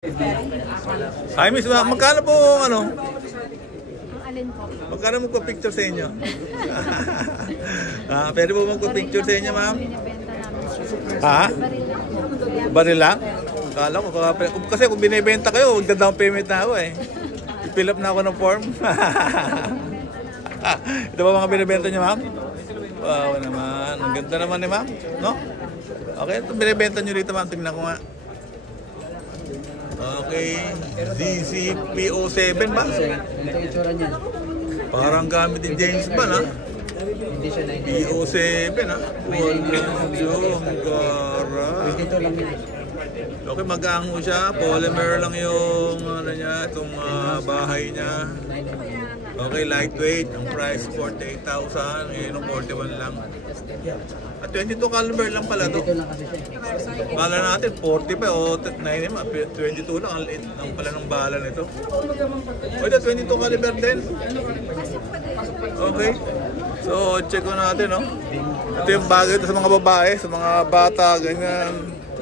Hi, Miss, magkano po ano? Ang alin po? Magkano magpa-picture sa inyo? Pwede po magpa-picture sa inyo, ma'am? Binibenta namin. Ha? Baril lang. Baril lang? Kala ko, kasi kung binibenta kayo, magda-down payment na ako eh. I-fill up na ako ng form. Ito ba mga binibenta niyo, ma'am? Wow naman. Ang ganda naman ni ma'am, no? Okay, ito binibenta niyo dito, ma'am. Tingnan ko nga. Okay, ZCPO7 ba? Ito itsura niya. Parang gamit ni James Bond, ha? Hindi siya 90. PO7, ha? Walang yung gara. 22 lang yun. Okay, magango siya. Polymer lang yung ano niya, itong bahay niya. Okay, lightweight. Ang price 48,000. Ngayon yung 41 lang. At 22 caliber lang pala to. 22 lang kasi siya. Bala natin 40 pa o 22 lang. Ang liit lang pala ng bala nito. O ito 22 caliber din. Okay. So check ko natin, no. Ito yung bagay ito sa mga babae, sa mga bata, ganyan,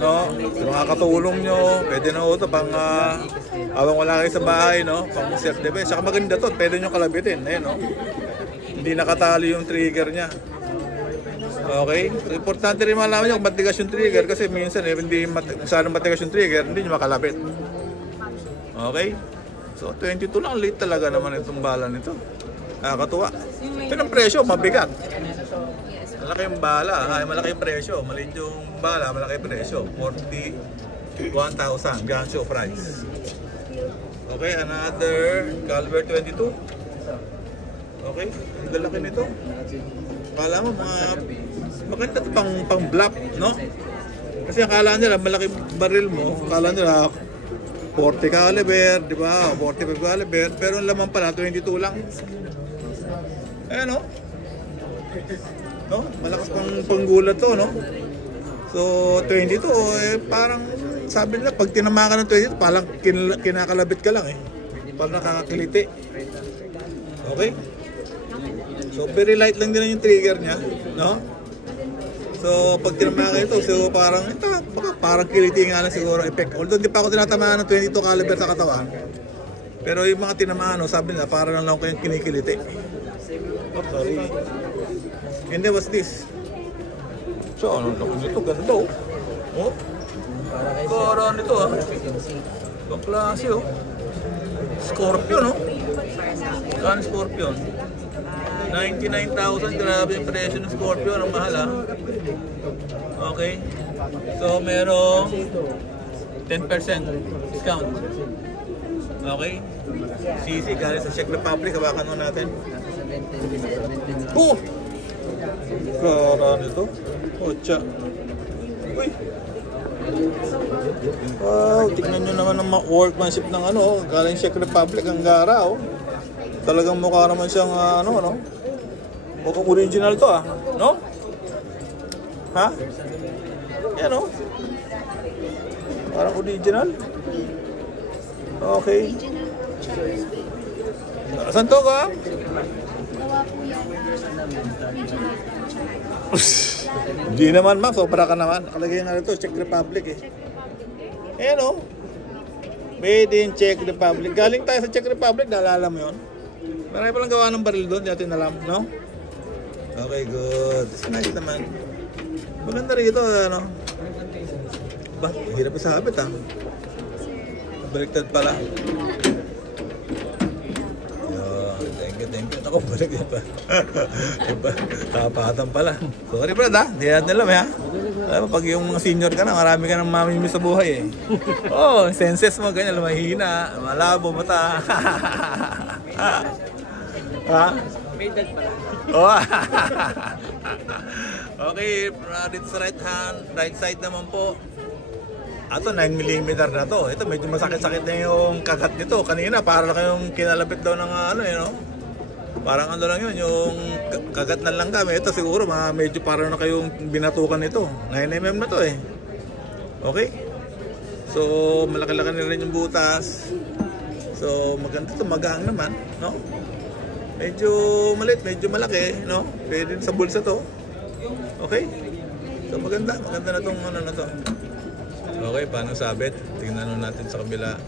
no. Sa mga katulong nyo, pwede na ito pang habang wala kayo sa bahay, no. Pang self-defense. Saka maganda to, pwede nyo kalabitin. Ayan, no. Hindi nakatali yung trigger nya. Okay? So, importante rin malaman nyo kung matigas yung trigger kasi minsan hindi masyadong matigas yung trigger, hindi nyo makalapit. Okay? So 22 lang, late talaga naman itong bala nito. Nakakatuwa. Pero ang presyo, mabigat. Malaki yung bala, malaki yung presyo. Maliit yung bala, malaki yung presyo. 41,000 gun show price. Okay, another caliber 22. Okay, ang lalaki nito. Kala mo mga maganda ito pang bluff, no? Kasi akala nila malaki baril mo, akala nila 40 caliber, di ba? 45 caliber, pero ang laman pala 22 lang. Ayan, no? No? Malakas panggulat to, no? So 22 eh parang sabi nila pag tinamakan ng 22 parang kinakalabit ka lang eh. Parang nakakakiliti. Okay? So very light lang din yung trigger niya, no? So pag tinamakan ito, so parang parang kiliti nga lang siguro effect. Although hindi pa ako tinatamaan ng 22 caliber sa katawan. Pero yung mga tinamaan, sabi nila parang lang ako yung kinikiliti. Oh, sorry. And then what's this? So ano lang ito, ganda oh. Oh. Karan ito ah. Ibang klase oh. Scorpion oh. Kan Scorpion. 99,000, grabe yung presyo ng Scorpion, ang mahal ah. Okay. So merong 10% discount. Okay. CC galing sa Czech Republic, hawakan mo natin. Oh! Karan ito. Ocha. Uy. Wow, tignan nyo naman ang workmanship ng ano, galing Czech Republic ang gara oh. Talagang mukha naman siyang ano. Mukhang original to ah, no? Ha? Yan oh. Parang original. Okay. Saan to ka? Hindi naman ma'am, sobra ka naman. Nakalagay nga ito, Czech Republic eh. Ayan oh. Made in Czech Republic. Galing tayo sa Czech Republic, naalala mo yun? Marami palang gawa ng baril doon, di natin alam, no? Okay, good. It's nice naman. Maganda rito, ano? Ba, hirap isabit ah. Baliktad pala. Thank you. Ako, baliktad pa. Tapatan pala. Sorry brad ha, di natin alam ha. Alam mo, pag yung mga senior ka na, marami ka nang mamimiss sa buhay eh. Oh, senses mo ganyan, mahina, malabo, mata. Ha? May dad pala. Oh. Okay, dito sa right side naman po. Ato 9mm na to. Ito medyo masakit-sakit na yung kagat nito. Kanina para lang kayong kinalapit daw ng ano eh, no? Parang ano lang yun, yung kagat na lang kami. Ito siguro medyo parang na kayong binatukan nito. 9mm na to eh. Okay? So malaki-laki na rin yung butas. So maganda to, magaan naman, no? Medyo maliit, medyo malaki, no? Pwede sa bulsa to. Okay? So maganda na tong ano na to. Okay, paano sabit? Tingnan natin sa kabila.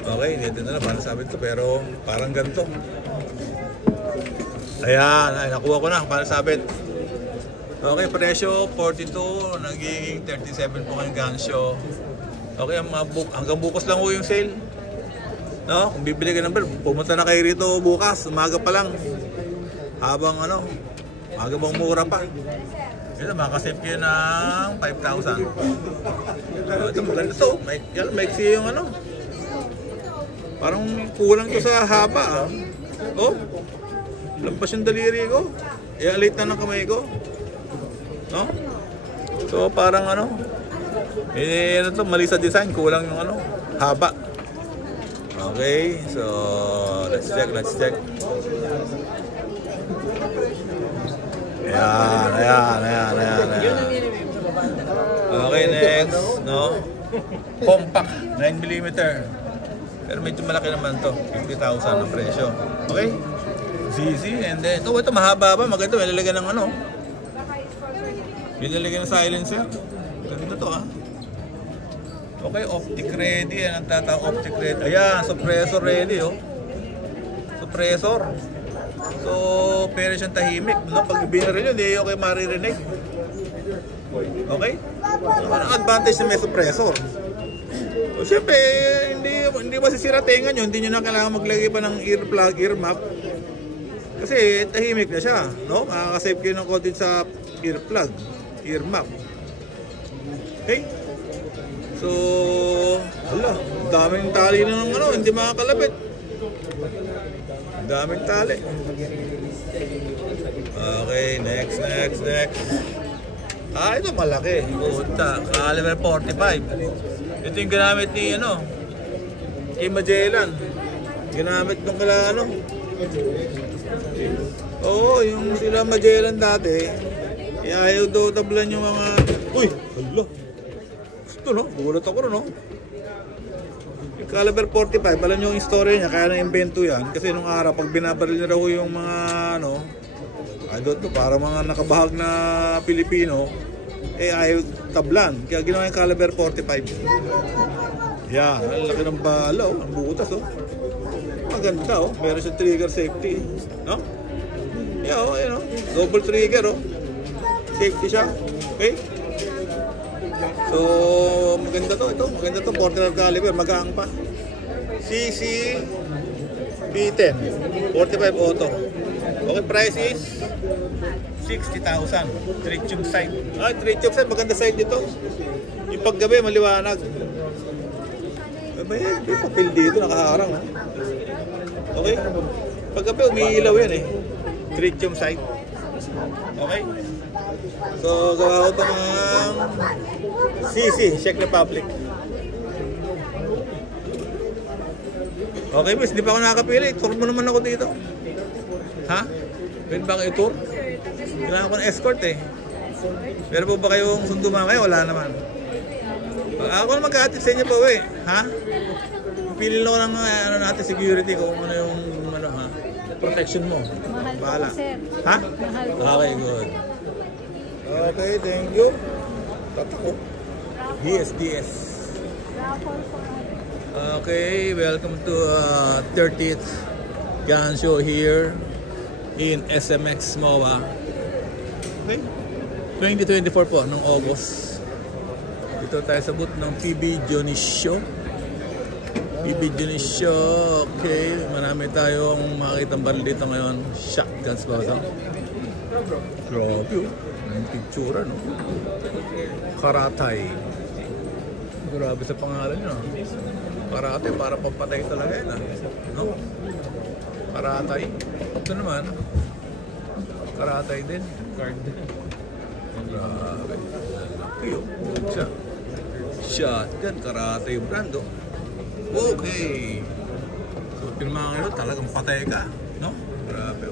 Okay, dito na lang paano sabit to, pero parang ganito. Ayan, ay, nakuha ko na paano sabit. Okay, presyo 42, nagiging 37 po kayong gansyo. Okay, hanggang bukas lang po yung sale. No, kung bibili ka ng bell, pumunta na kayo rito bukas, umaga pa lang. Habang umaga bang mura pa. Ito, makasave kayo ng 5,000. Ito, maganda to. May yung parang kulang to sa haba. Oh, lampas yung daliri ko. I-alit na ng kamay ko. No? So, parang to, mali sa design. Kulang yung haba. Okay, so let's check. Ayan. Okay, next, no? Compact, 9mm. Pero medyo malaki naman to, 50,000 ang presyo. Okay? Easy, and then, ito mahaba ba? Maganda, may lalagyan ng Nilalagyan ng silencer. Ganda to, Okay, optic ready. Ang tatawag optic ready. Ayan, suppressor ready, Suppressor. So, pero siyang tahimik, no? Pag binaril yun, hindi okay maririnig. Okay? So, anong advantage na may suppressor? So, syempre, hindi masisira tenga nyo. Hindi nyo na kailangan maglagay pa ng ear plug, ear map. Kasi tahimik na siya, no? Makakasave kayo ng konti sa ear plug, ear map. Okay? So, daming tali na ng hindi makakalapit. Daming tali. Okay, next. Ito malaki. Puta, caliber 45. Ito yung ginamit ni kay Magellan. Ginamit nung Oo, yung sila Magellan dati. Ayaw daw tablan yung mga... Uy! Hala! Gusto, no? Gulat ako, no? Yung caliber 45, alam nyo yung story niya, kaya na-invento yan. Kasi nung araw, pag binabaril nyo raw yung mga, para mga nakabahag na Pilipino, ayaw tablan. Kaya ginawa yung caliber 45. Yan, ang laki ng bala, ang butas, maganda, meron siyang trigger safety, no? Yeah, double trigger, safety siya, okay? So, maganda to, quarter caliber, magaang pa. CC B10, 45 auto. Okay, price is 60,000. Tritium sight. Tritium sight, maganda sight dito. Yung paggabi, maliwanag. May papel dito, nakaharang. Okay? Paggabi, umiilaw yan Tritium sight. Okay? So, gawa ko ito ng CC, Czech Republic. Okay, miss, di pa ako nakakapili. Tour mo naman ako dito. Ha? Pwede ba kayo tour? Kailangan ko ng escort Pero po ba kayong sundo mamaya? Wala naman. Ako na mag-aatid sa inyo pa ha? Pili lang ko ng natin security kung ano yung protection mo. Mahal po, sir. Ha? Mahal po. Okay, good. Okay, thank you. Tatako. DS. Okay, welcome to 30th gun show here in SMX MOA. Okay, 2024 po, ng August. Dito tayo sa booth ng PB Dionisio. Okay, marami tayong makikitang baril dito ngayon. Shotguns ba ito? Grabe, yung picture, Karatay. Grabe sa pangalan nyo. Karatay, para pampatay talaga yan, no? Karatay. Ito naman, Karatay din. Guard din. Grabe. Shotgun, Karatay brand, Okay. So, pinamang talagang patay ka, no? Grabe,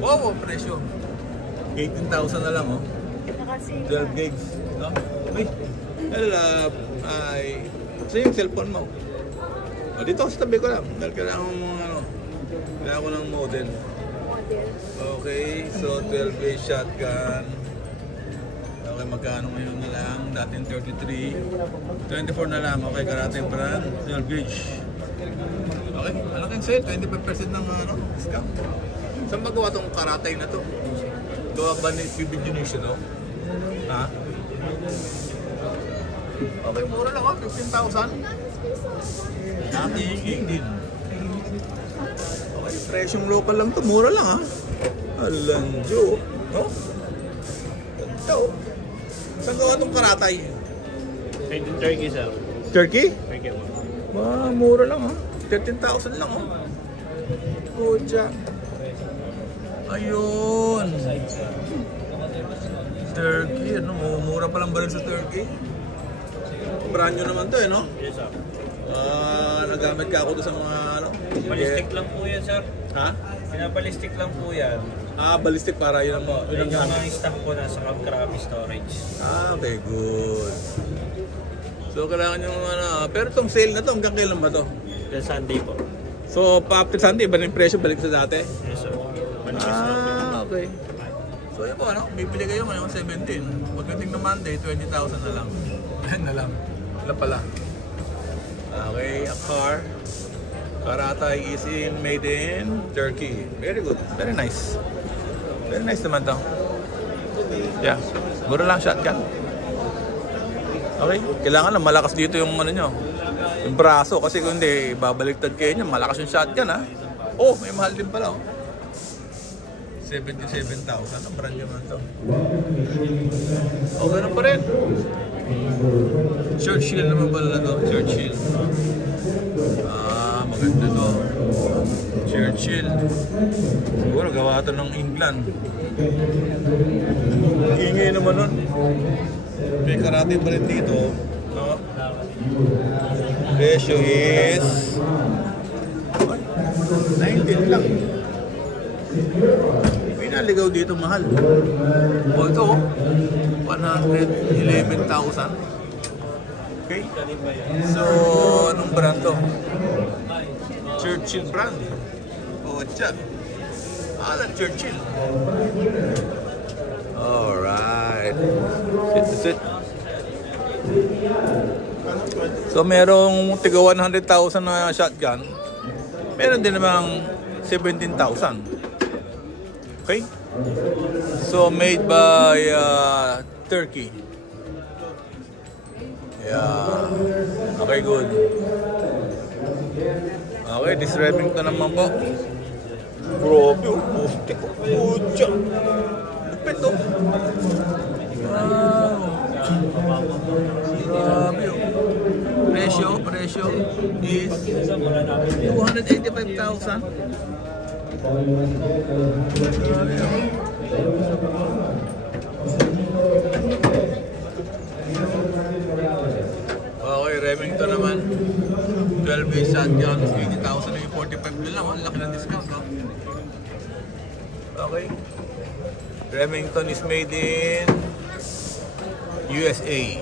Wow, presyo. 18,000 na lang, 12 gigs, no? Uy, saan yung cellphone mo? Dito sa tabi ko lang. Dahil kailangan ko ng model. Okay, so 12 gauge shotgun. Okay, magkano ngayon na lang? Dating 33. 24 na lang. Okay, Karate brand. 12 gauge. Okay, malaking sale. 25% ng discount. Saan magawa itong Karate na to? Gawa ba ni PB Junation, no? Ha? Okay, mura lang, 15,000. Nakikinig din. Okay, presyong local lang to. Mura lang, ha? Alanjo. No? Ganda, oh. Saan gawa itong Karatay? Made in Turkey, sir. Turkey? Turkey po. Mura lang, ha? 13,000 lang, oh. Kuja. Ayun. Turkey, ano? Mura palang baril sa Turkey. Brand new naman to, eh, no? Yes, sir. Nagamit ka ako doon sa mga, Ballistic lang po yan, sir. Ha? Pinabalistic lang po yan. Ballistic para yun ang Yun yung mga stock po nasa Krabi storage. Okay, good. So, kailangan yung pero itong sale na to, hanggang kailan ba to? Till Sunday po. So, after Sunday, ba na yung presyo balik sa dati? Yes, sir. Manifest lang po. Okay. So, yun po, bibili kayo ngayon 17. Pagdating na Monday, 20,000 na lang. Yan na lang. Wala pala. Okay, a car. Karatay is made in Turkey. Very good. Very nice. Very nice naman to. Yeah. Mura lang shotgun. Okay. Kailangan lang malakas dito yung nyo. Yung braso. Kasi kung hindi, babaliktad kayo nyo. Malakas yung shotgun, ha. Oh, may mahal din pala, oh. 77,000. Ang brand naman to. Okay na pa rin. Churchill naman pala na to. Churchill. Maganda to. Churchill. Siguro gawa ito ng England. Ingay naman nun. May Karate pa rin dito. No? Presyo is 19 lang. Pinaligaw dito mahal. O ito, 111,000. Okay? So, anong brand to? Churchill brand. Oh, tsak. Churchill. Alright. Sit. So, merong tiga 100,000 na shotgun. Meron din namang 17,000. Okay? So, made by Turkey. Yeah. Okay, good. Okay, this Remington naman po. Grabe, oh. Putik, oh. Pucha. Lupit, oh. Wow. Grabe, oh. Presyo is 285,000. Grabe, oh. Okay, Remington naman. 12 base shotgun, 80,000 na yung 45 lang. Ang laki ng discount, no? Okay. Remington is made in USA.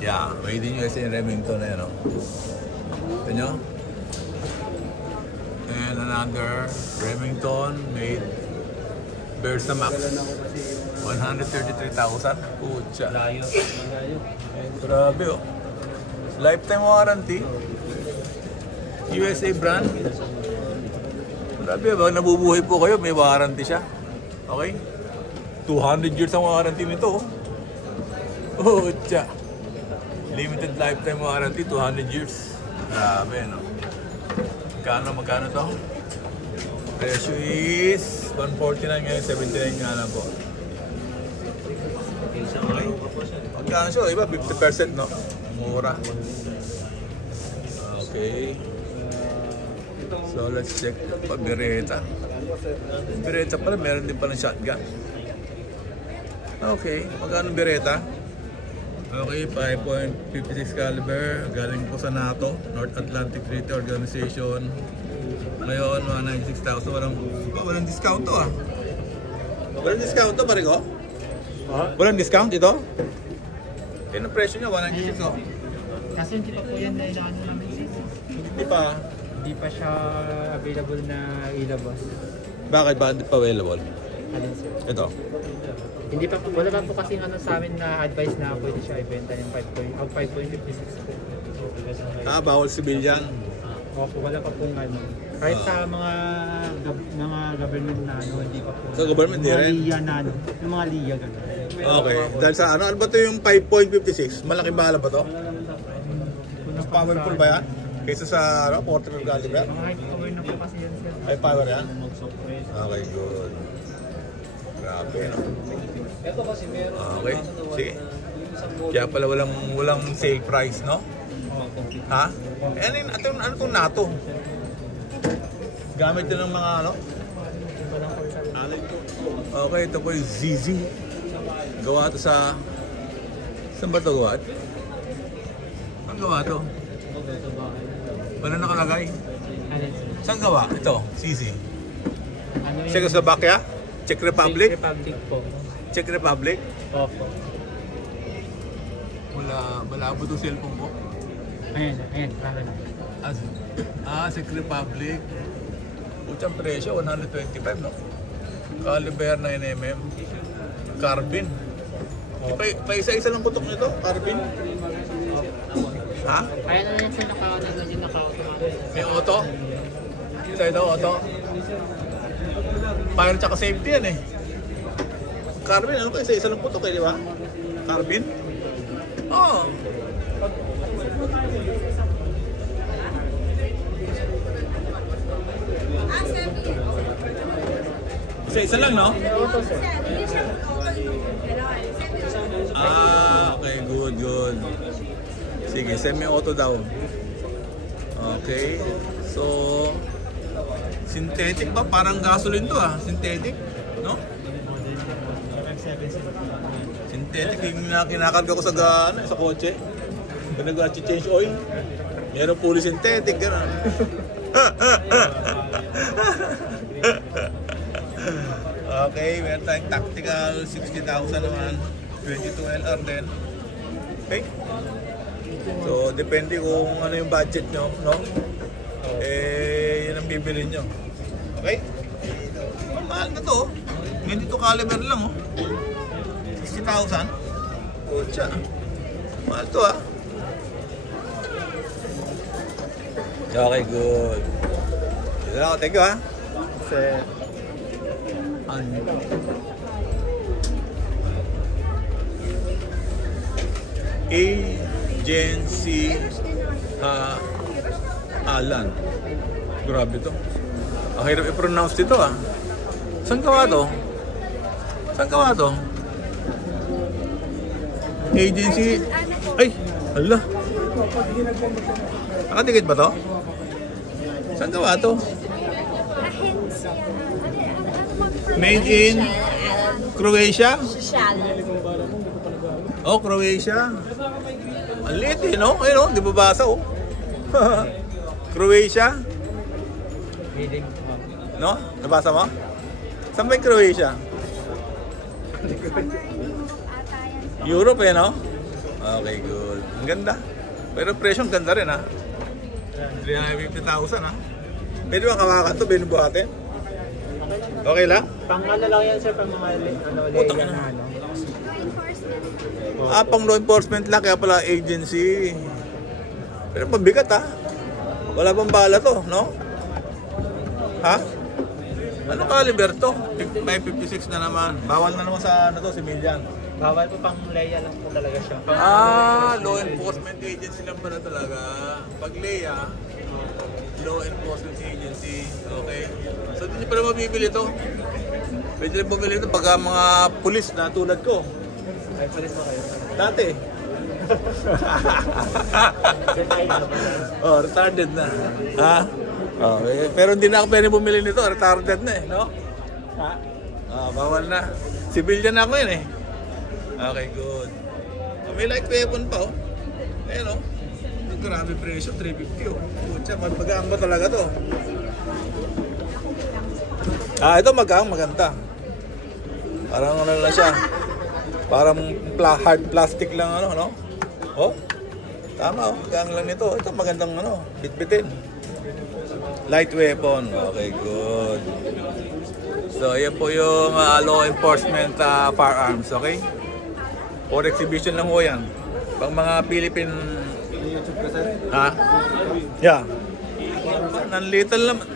Yeah, made in USA in Remington na yan, no? Ito nyo? And another Remington made Versa Max. 133,000. Pucha. Grabe, oh. Lifetime warranty. USA brand. Grabe, ba? Nabubuhay po kayo, may warranty siya. Okay? 200 years ang warranty nito, oh. Pucha. Limited lifetime warranty, 200 years. Grabe, no? Magkano to? Presyo is 149 ngayon, 79 nga lang po. Okay. Magkano siya? Iba 50%, no? Mura. Okay. So let's check pa Beretta. Beretta pala, meron din pala shotgun. Okay, magkano Beretta? Okay, 5.56 caliber, galing po sa NATO, North Atlantic Treaty Organization. Ngayon, 196,000. Walang discount to, ah. Walang discount to, pare ko? Walang discount ito? Kaya presyo niya, 196, oh. Kasi hindi pa po yan na inaano namin sis. Hindi pa. Hindi pa siya available na ilabas. Bakit ba hindi pa available? Alin sir? Ito. Hindi pa po, wala pa po kasi ano sa amin na advice na pwede siya ibenta yung 5.56 po. Bawal civilian. Opo, wala pa pong ano. Kahit sa mga government na ano, hindi pa po. Sa government, di Mga rin? liya na ano, yung mga liya gano'n. Okay. Dahil sa ano ba ito yung 5.56? Malaking bala ba to? Mas powerful ba yan? Kaysa sa ano, portable caliber? Mga high power na po kasi yan sir. High power yan? Okay, good. Grabe, no? Okay, sige. Kaya pala walang sale price, no? Ha? Ano itong NATO? Gamit din ng mga ano? Okay, ito po yung ZZ. Gawa ito sa... Saan ba ito gawa? Saan gawa ito? Paano nakalagay? Alin sir? Saan gawa? Ito, ZZ. Ano yung Czechoslovakia? Czech Republic? Czech Republic po. Czech Republic? Opo. Malabo itong cellphone ko. Ayan, para na. Czech Republic. Putsang presyo, 125, no? Caliber 9mm. Carbine. Pa-isa-isa lang putok nito, carbine. Ha? Kaya na yan siya naka-automatic. May auto? Ito, auto. Fire tsaka safety yan eh. Carbine, ano pa? Isa-isa lang putok eh, di ba? Carbine? Oo. Isa-isa lang, no? Okay, good. Sige, semi-auto daw. Okay. So, synthetic ba? Parang gasoline to synthetic, no? Synthetic yung kinakarga ko sa sa kotse. Kung nag-change oil, meron fully synthetic, gano'n. Okay, meron tayong tactical 60,000 naman, 22 LR din. Okay? So, depende kung ano yung budget nyo, no? Yun ang bibili nyo. Okay? Mahal na to, 22 caliber lang, 60,000. Pucha. Mahal to, Okay, good. Dito lang ako. Thank you, Kasi... Agency Alan. Grabe to. Ang hirap i-pronounce dito, Saan gawa to? Agency... Ay! Hala! Nakatikit ba to? Saan gawa to? Made in Croatia? Oh, Croatia. Ang liit no? Ayun di ba basa Croatia? No? Nabasa mo? Saan ba yung Croatia? Europe no? Okay, good. Ang ganda. Pero presyong ganda rin 350,000 Pwede ba kawakan to? Binubuhatin? Okay lang? Pang ano lang yan sir, pang mga legal na ano. Pang law enforcement lang, kaya pala agency. Pero pabigat Wala pang bala to, no? Ha? Ano caliber to? 556 na naman. Bawal na naman sa civilian. Bawal po pang leya lang po talaga siya. Law enforcement agency lang pala talaga. Pag leya, law enforcement agency. Okay. So, hindi pala mabibili to. Pwede rin bumili ito pagka mga pulis na tulad ko. Ay, palis mo kayo. Dati. Retarded na. Okay. Pero hindi na ako pwede bumili nito. Retarded na no? Bawal na. Civilian na ako yun Okay, good. May light weapon pa Ayan grabe presyo, 350 Pucha, magaan ba talaga to? Ito magaan, maganda. Parang ano na siya. Parang hard plastic lang no? Tama magaan lang nito. Ito magandang bitbitin. Light weapon. Okay, good. So, ayan po yung law enforcement firearms, okay? For exhibition lang po yan. Pang mga Philippine... Ha? Yeah. Nanlital naman.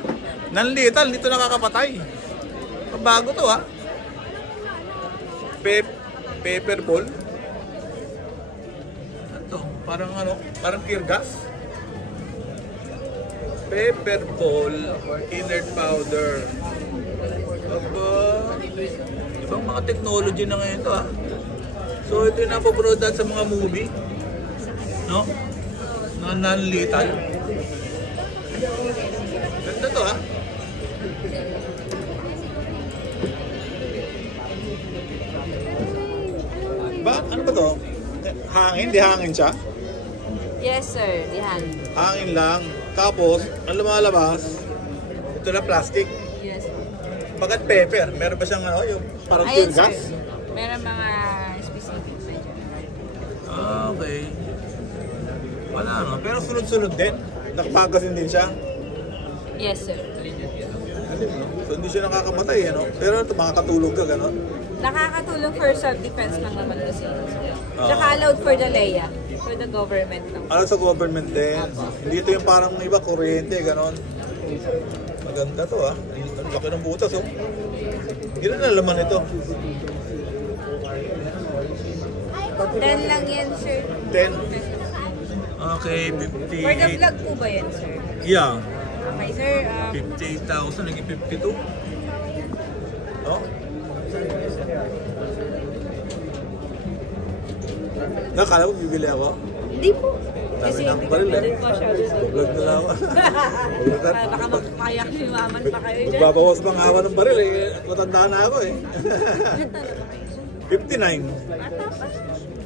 Nanlital, dito nakakapatay. Bago to, ha? Paper ball. Ito, parang ano? Parang tear gas. Paper ball, inert powder. Aba, ibang mga technology na ngayon to, ha? So ito yung napapanood sa mga movie, no? Na non-lethal. Ganda to, ha? Ba? Ano ba to? Hangin? Di hangin siya? Yes, sir. Yan. Hangin lang. Tapos, ang lumalabas, ito na plastic. Yes. Bagat pepper, meron ba siyang ano, yung parang tear Ayun, gas? sir. Meron mga specific medyo. Okay. Wala no, pero sunod-sunod din. Nakapagasin din siya. Yes, sir. So hindi siya nakakamatay, ano? Pero makakatulog ka, gano'n? Nakakatulong for self-defense lang naman kasi. Tsaka allowed for the LEA. For the government lang. Ano sa government din? Hindi ito yung parang iba, kuryente, gano'n. Maganda to, ha? Ang laki ng butas, oh. Ilan na laman ito? 10 lang yan, sir. 10? Okay, 50... For the vlog po ba yan, sir? Yeah. Okay, sir. 58,000, naging 52. Oh. Nakala ko bibili ako. Hindi po. Kasi ng hindi baril, ko eh. rin masyado. Vlog na lang ako. Baka magpayak ni Maman pa kayo dyan. Magbabawas pang awa ng baril eh. Matanda na ako eh. Ilan taon na ba kayo, sir? 59. Bata pa.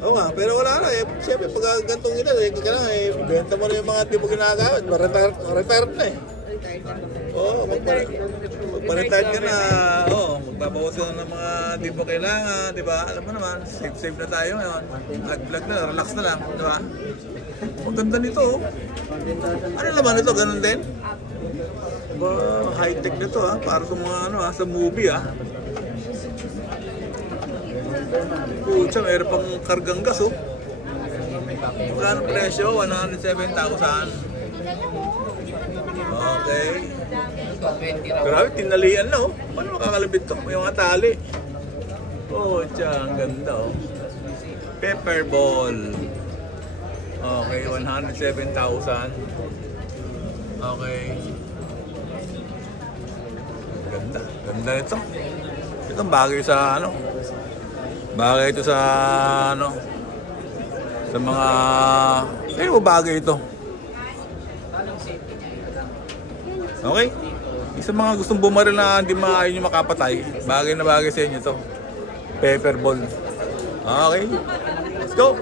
Oo nga, pero wala na eh. Siyempre, pag gantong edad eh, kailangan eh, benta mo na yung mga tipo ginagamit. Retired na eh. Oo, magpa-retired ka na. Oo, magbabawas ka na ng mga di mo kailangan, di ba? Alam mo naman, safe na tayo ngayon. Vlog na, relax na lang, di ba? Maganda nito oh. Ano naman ito, ganun din? Ba, high-tech nito ha, para sa mga ano ha, sa movie ha. Pucha, mayroon pang kargang gas oh. Magkano presyo? 107,000. Okay. Grabe, tinalian na oh. Paano makakalabit to? May mga tali. Pucha, ang ganda oh. Pepper ball. Okay, 107,000. Okay. Ganda. Ganda ito. Itong bagay sa ano. Bagay ito sa ano. Sa mga... Ano bagay ito? Okay? Sa mga gustong bumaril na hindi maayon yung makapatay, bagay na bagay sa inyo ito. Pepper ball. Okay? Let's go!